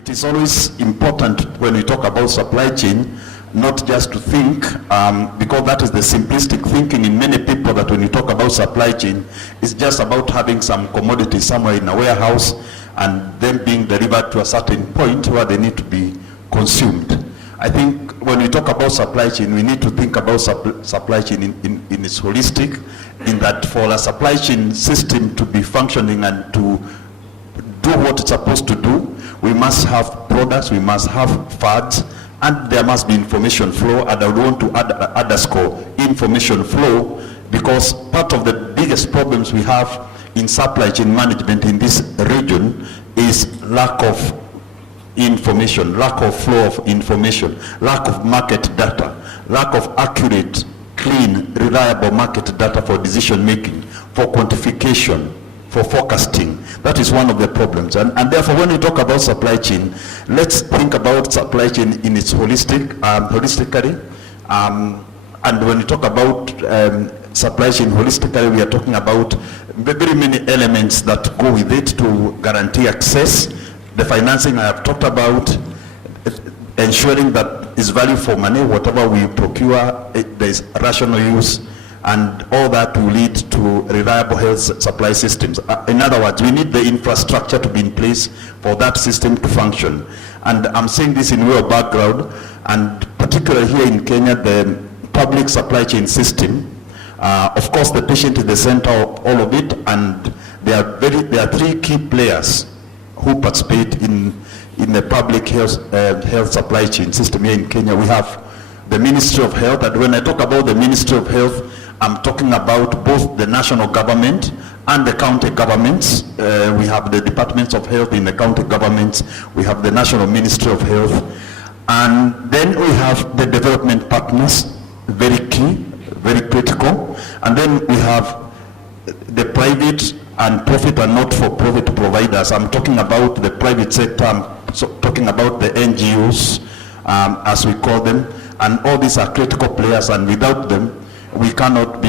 It is always important when we talk about supply chain, not just to think, because that is the simplistic thinking in many people, that when you talk about supply chain, it's just about having some commodity somewhere in a warehouse and then being delivered to a certain point where they need to be consumed. I think when we talk about supply chain, we need to think about supply chain in its holistic, in that for a supply chain system to be functioning and to do what it's supposed to do, we must have products, we must have funds, and there must be information flow. And I would want to underscore information flow, because part of the biggest problems we have in supply chain management in this region is lack of information, lack of flow of information, lack of market data, lack of accurate, clean, reliable market data for decision making, for quantification, for forecasting. That is one of the problems. And therefore, when we talk about supply chain, let's think about supply chain in its holistically. And when we talk about supply chain holistically, we are talking about very many elements that go with it to guarantee access. The financing I have talked about, ensuring that is value for money, whatever we procure, there is rational use, and all that will lead to reliable health supply systems. In other words, we need the infrastructure to be in place for that system to function. And I'm saying this in way of background, and particularly here in Kenya, the public supply chain system, of course the patient is the center of all of it, and there are three key players who participate in the public health supply chain system here in Kenya. We have the Ministry of Health, and when I talk about the Ministry of Health, I'm talking about both the national government and the county governments. We have the departments of health in the county governments. We have the National Ministry of Health. And then we have the development partners, very key, very critical. And then we have the private and profit and not-for-profit providers. I'm talking about the private sector. I'm talking about the NGOs, as we call them. And all these are critical players, and without them, we cannot be